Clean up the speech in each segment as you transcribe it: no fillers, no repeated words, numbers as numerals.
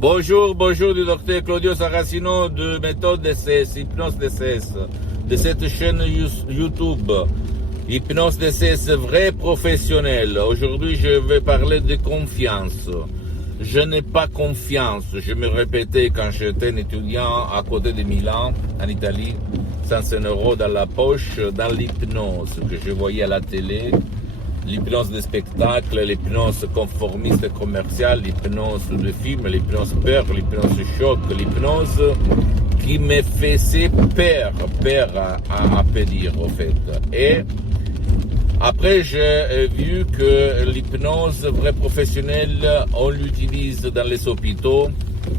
Bonjour, bonjour du docteur Claudio Saracino de méthode DCS, Hypnose DCS, de cette chaîne YouTube. Hypnose DCS vrai professionnel. Aujourd'hui, je vais parler de confiance. Je n'ai pas confiance. Je me répétais quand j'étais un étudiant à côté de Milan, en Italie, 500 € dans la poche, dans l'hypnose que je voyais à la télé. L'hypnose de spectacle, l'hypnose conformiste et commerciale, l'hypnose de film, l'hypnose peur, l'hypnose choc, l'hypnose qui me faisait peur à peu dire au fait. Et après j'ai vu que l'hypnose vraie professionnelle, on l'utilise dans les hôpitaux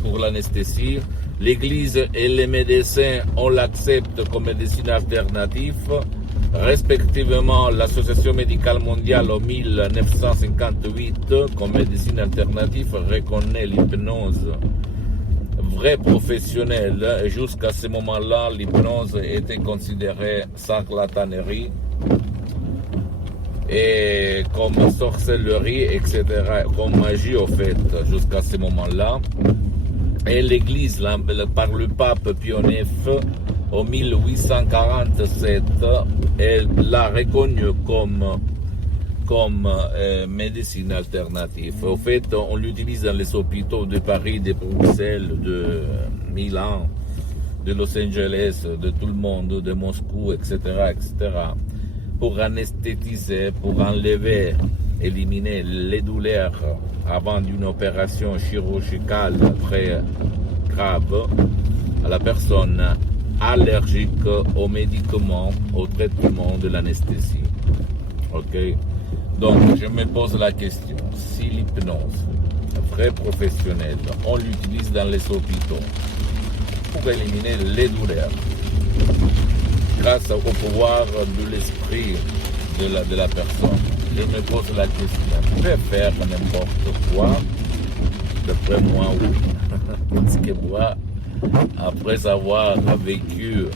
pour l'anesthésie. L'église et les médecins, on l'accepte comme médecine alternative. Respectivement, l'Association médicale mondiale en 1958 comme médecine alternative reconnaît l'hypnose vraie professionnelle et jusqu'à ce moment-là, l'hypnose était considérée charlatanerie et comme sorcellerie, etc., comme magie au fait, jusqu'à ce moment-là. Et l'Église, par le pape Pie IX, en 1847, elle l'a reconnue comme médecine alternative. Au fait, on l'utilise dans les hôpitaux de Paris, de Bruxelles, de Milan, de Los Angeles, de tout le monde, de Moscou, etc., etc., pour anesthésiser, pour enlever, éliminer les douleurs avant d'une opération chirurgicale très grave à la personne allergique aux médicaments, au traitement de l'anesthésie. Ok? Donc, je me pose la question, si l'hypnose, vrai professionnelle, on l'utilise dans les hôpitaux pour éliminer les douleurs, grâce au pouvoir de l'esprit de la personne, je me pose la question, je peux faire n'importe quoi, d'après moi, oui. Parce que moi, après avoir vécu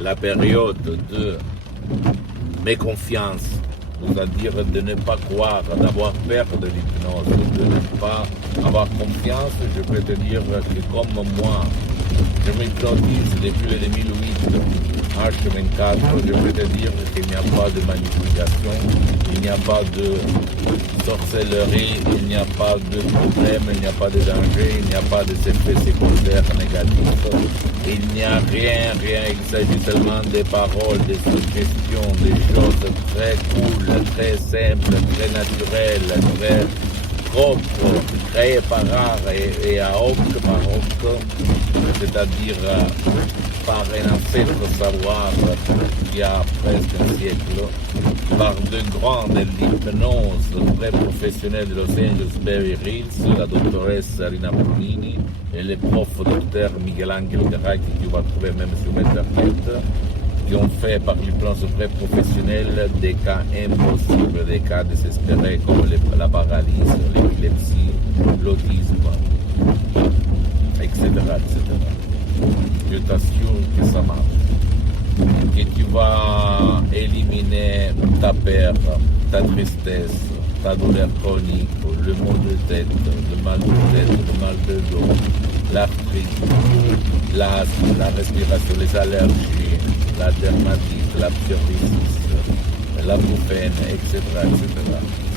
la période de méconfiance, c'est-à-dire de ne pas croire, d'avoir peur de l'hypnose, de ne pas avoir confiance, je peux te dire que comme moi, je m'hypnotise depuis le 2008, H24, je peux te dire qu'il n'y a pas de manipulation, il n'y a pas de sorcellerie, il n'y a pas de problème, il n'y a pas de danger, il n'y a pas d'effets secondaires négatifs, il n'y a rien, il s'agit seulement des paroles, des suggestions, des choses très cool, très simples, très naturelles, très propres, créées par art et à hoc par hoc, c'est-à-dire par un ancêtre savoir il y a presque un siècle, par de grands de l'hypnose très professionnels de Los Angeles Beverly Hills, la doctoresse Rina Brunini et le prof docteur Miguel Angel Garay, que tu vas trouver même sur Internet, qui ont fait par l'hypnose très professionnelle des cas impossibles, des cas désespérés comme la paralysie, l'épilepsie, l'autisme, etc., etc. Je t'assure que ça marche, que tu vas éliminer ta peur, ta tristesse, ta douleur chronique, le mal de tête, le mal de dos, l'arthrite, l'asthme, la respiration, les allergies, la dermatite, la psoriasis, la bouffène, etc., etc.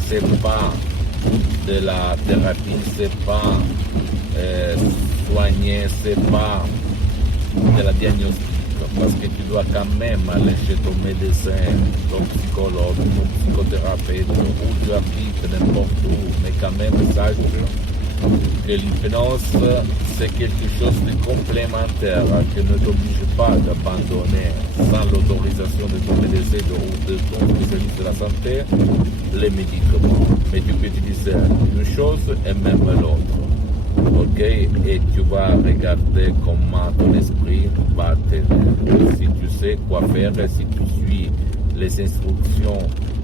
C'est pas de la thérapie, c'est pas soigner, c'est pas de la diagnostic, parce que tu dois quand même aller chez ton médecin, ton psychologue, ton psychothérapeute, ou tu habites n'importe où, mais quand même sache que l'hypnose c'est quelque chose de complémentaire qui ne t'oblige pas d'abandonner sans l'autorisation de ton médecin ou de ton spécialiste de la santé les médicaments, mais tu peux utiliser une chose et même l'autre. Ok, et tu vas regarder comment ton esprit va t'aider. Si tu sais quoi faire et si tu suis les instructions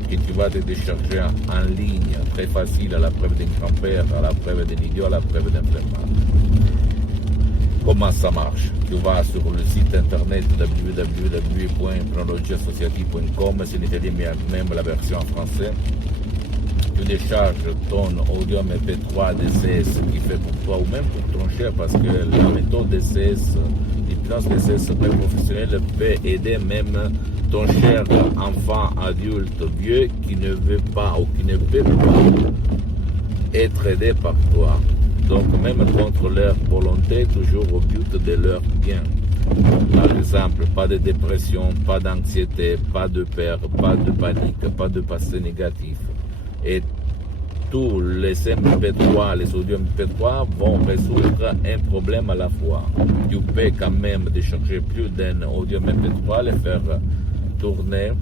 que tu vas te décharger en ligne, très facile, à la preuve d'un grand-père, à la preuve d'un idiot, à la preuve d'un flemmard. Comment ça marche? Tu vas sur le site internet www.hypnologieassociative.com, c'est en italien, mais même la version en français. tu décharges ton audio MP3 DCS qui fait pour toi ou même pour ton cher, parce que la méthode DCS, l'hypnose DCS professionnelle peut aider même ton cher enfant, adulte, vieux qui ne veut pas ou qui ne peut pas être aidé par toi. Donc même contre leur volonté, toujours au but de leur bien. Par exemple, pas de dépression, pas d'anxiété, pas de peur, pas de panique, pas de passé négatif. Et tous les MP3, les audios MP3 vont résoudre un problème à la fois. Tu peux quand même décharger plus d'un audio MP3, les faire tourner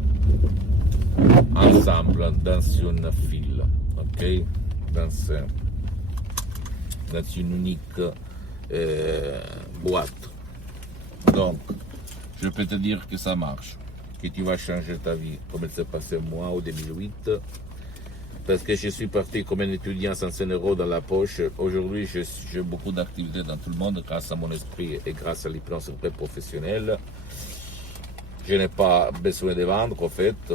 ensemble dans une file, ok? Dans une unique boîte. Donc, je peux te dire que ça marche, que tu vas changer ta vie, comme il s'est passé moi en 2008, parce que je suis parti comme un étudiant sans 100 € dans la poche. Aujourd'hui, j'ai beaucoup d'activités dans tout le monde grâce à mon esprit et grâce à l'hypnose professionnelle. Je n'ai pas besoin de vendre, en fait.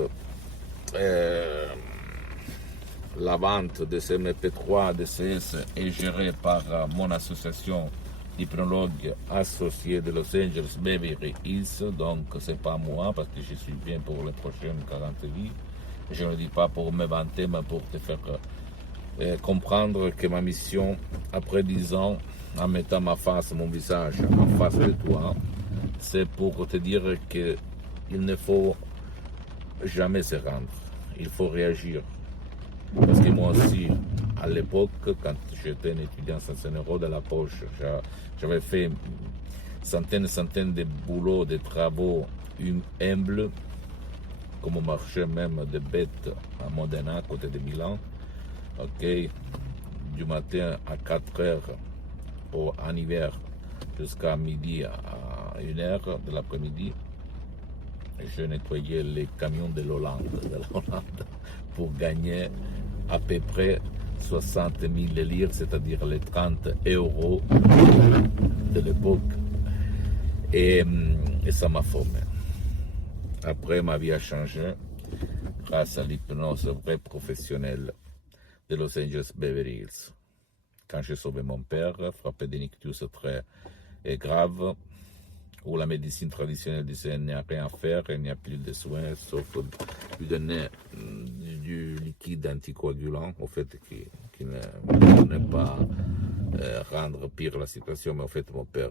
La vente de ces MP3 DCS est gérée par mon association d'hypnologues associés de Los Angeles Beverly Hills, donc c'est pas moi parce que je suis bien pour les prochaines 40 vies. Je ne le dis pas pour me vanter, mais pour te faire comprendre que ma mission, après 10 ans, en mettant ma face, mon visage en face de toi, c'est pour te dire qu'il ne faut jamais se rendre, il faut réagir. Parce que moi aussi, à l'époque, quand j'étais un étudiant sans 100 € dans la poche, j'avais fait centaines et centaines de boulots, de travaux humbles, comme au marché même de bêtes à Modena, à côté de Milan. Ok, du matin à 4 heures en hiver jusqu'à midi à 1 heure de l'après-midi. Je nettoyais les camions de la Hollande pour gagner à peu près 60 000 lire, c'est-à-dire les 30 € de l'époque. Et ça m'a formé. Après, ma vie a changé grâce à l'hypnose vraie professionnelle de Los Angeles Beverly Hills. Quand j'ai sauvé mon père, frappé d'un ictus très grave, où la médecine traditionnelle disait qu'il n'y a rien à faire, il n'y a plus de soins, sauf lui donner du liquide anticoagulant, au fait, qui ne pas rendre pire la situation, mais en fait, mon père,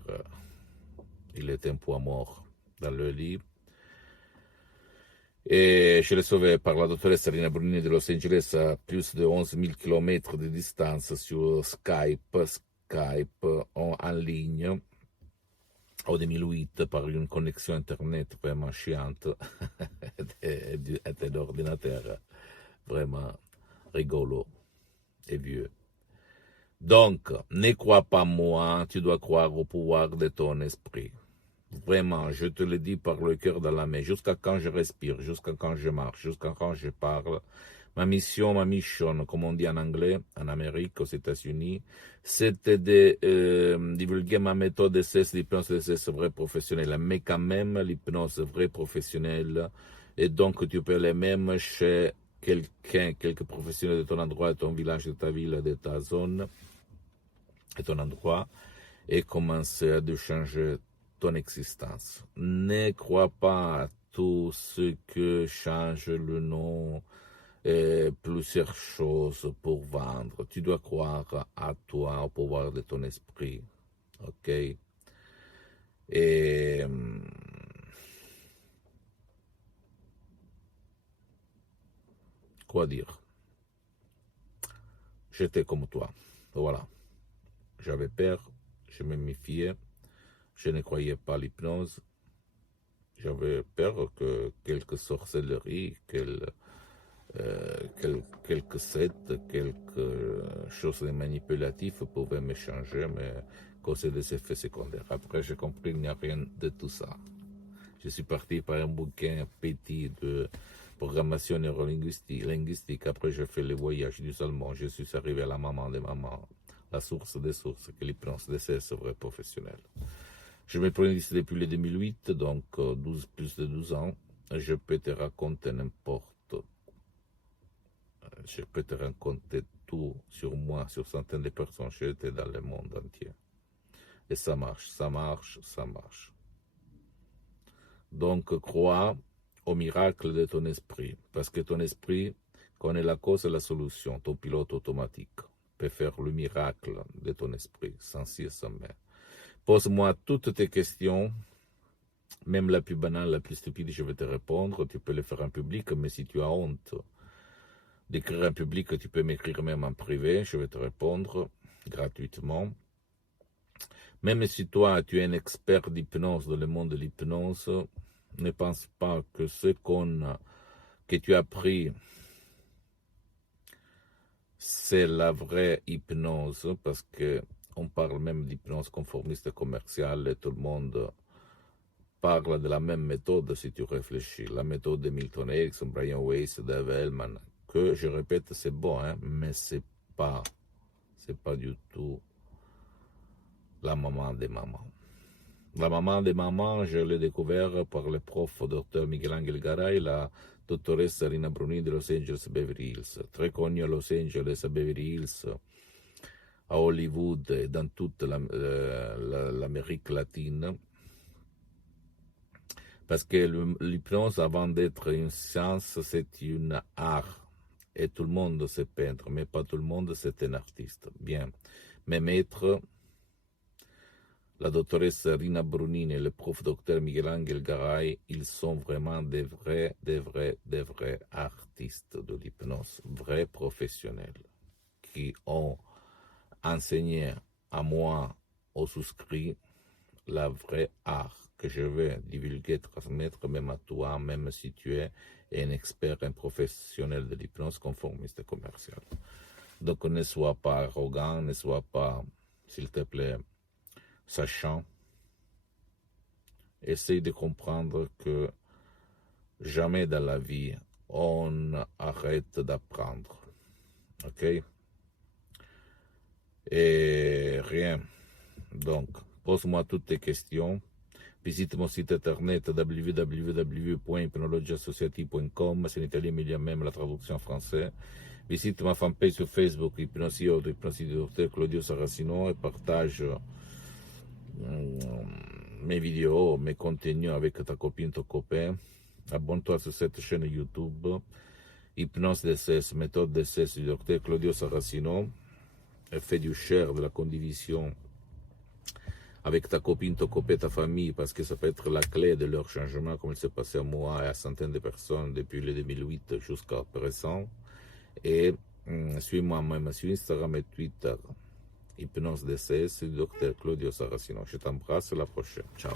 il était un poids mort dans le lit. Et je l'ai sauvé par la doctoresse Serena Brunini de Los Angeles à plus de 11 000 km de distance sur Skype en ligne. En 2008, par une connexion Internet vraiment chiante et d'ordinateur vraiment rigolo et vieux. Donc, ne crois pas moi, tu dois croire au pouvoir de ton esprit. Vraiment, je te le dis par le cœur dans la main, jusqu'à quand je respire, jusqu'à quand je marche, jusqu'à quand je parle. Ma mission, comme on dit en anglais, en Amérique, aux États-Unis, c'était de divulguer ma méthode d'essai, l'hypnose d'essai vraie professionnelle, mais quand même l'hypnose vraie professionnelle. Et donc, tu peux aller même chez quelques professionnels de ton endroit, de ton village, de ta ville, de ta zone, de ton endroit, et commencer à changer ton existence. Ne crois pas à tout ce que change le nom, plusieurs choses pour vendre. Tu dois croire à toi, au pouvoir de ton esprit. Ok? Et quoi dire? J'étais comme toi. Voilà. J'avais peur, je me méfiais, je ne croyais pas à l'hypnose. J'avais peur que quelques sorcelleries, quelques sectes, quelque chose de manipulatif pouvaient me changer, mais causer des effets secondaires. Après, j'ai compris qu'il n'y a rien de tout ça. Je suis parti par un bouquin petit de programmation neurolinguistique. Après, j'ai fait le voyage du Salmon. Je suis arrivé à la maman des mamans, la source des sources, que l'hypnose de ces vrais professionnels. Je me prenais ici depuis le 2008, donc plus de 12 ans. Je peux te raconter n'importe je peux te raconter tout sur moi, sur centaines de personnes. J'étais dans le monde entier. Et ça marche, ça marche, ça marche. Donc, crois au miracle de ton esprit, parce que ton esprit connaît la cause et la solution. Ton pilote automatique peut faire le miracle de ton esprit, sans si et sans mais. Pose-moi toutes tes questions, même la plus banale, la plus stupide, je vais te répondre. Tu peux le faire en public, mais si tu as honte d'écrire en public, tu peux m'écrire même en privé, je vais te répondre gratuitement. Même si toi, tu es un expert d'hypnose dans le monde de l'hypnose, ne pense pas que ce que tu as appris, c'est la vraie hypnose, parce que on parle même d'hypnose conformiste commerciale et tout le monde parle de la même méthode si tu réfléchis. La méthode de Milton Erickson, Brian Weiss, Dave Hellman, que je répète, c'est bon, hein, mais c'est pas du tout la maman des mamans. La maman des mamans, je l'ai découvert par le prof Dr. Miguel Angel Garay, la dottoressa Rina Bruni de Los Angeles Beverly Hills, très connue à Los Angeles, à Beverly Hills, à Hollywood et dans toute l'Amérique latine. Parce que l'hypnose, avant d'être une science, c'est une art. Et tout le monde sait peindre, mais pas tout le monde c'est un artiste. Bien. Mes maîtres, la doctoresse Rina Brunini et le prof docteur Miguel Angel Garay, ils sont vraiment des vrais artistes de l'hypnose, vrais professionnels, qui ont enseigné à moi, aux souscrits, la vraie art que je vais divulguer, transmettre même à toi, même si tu es un expert, un professionnel de l'hypnose conformiste et commerciale. Donc ne sois pas arrogant, ne sois pas, s'il te plaît, sachant. Essaye de comprendre que jamais dans la vie on arrête d'apprendre. Ok? Et rien. Donc, pose-moi toutes tes questions. Visite mon site internet www.hypnologieassociative.com. C'est en italien, mais il y a même la traduction en français. Visite ma fanpage sur Facebook, Hypnosio du Dr. Claudio Saracino, et partage mes vidéos, mes contenus avec ta copine, ton copain. Abonne-toi sur cette chaîne YouTube, Hypnose DCS, méthode DCS du Dr. Claudio Saracino, et fais du share, de la condivision avec ta copine, ton copain, ta famille, parce que ça peut être la clé de leur changement, comme il s'est passé à moi et à centaines de personnes depuis le 2008 jusqu'à présent. Et suis-moi même sur Instagram et Twitter, Hypnose DCS, du Dr. Claudio Saracino. Je t'embrasse, à la prochaine. Ciao.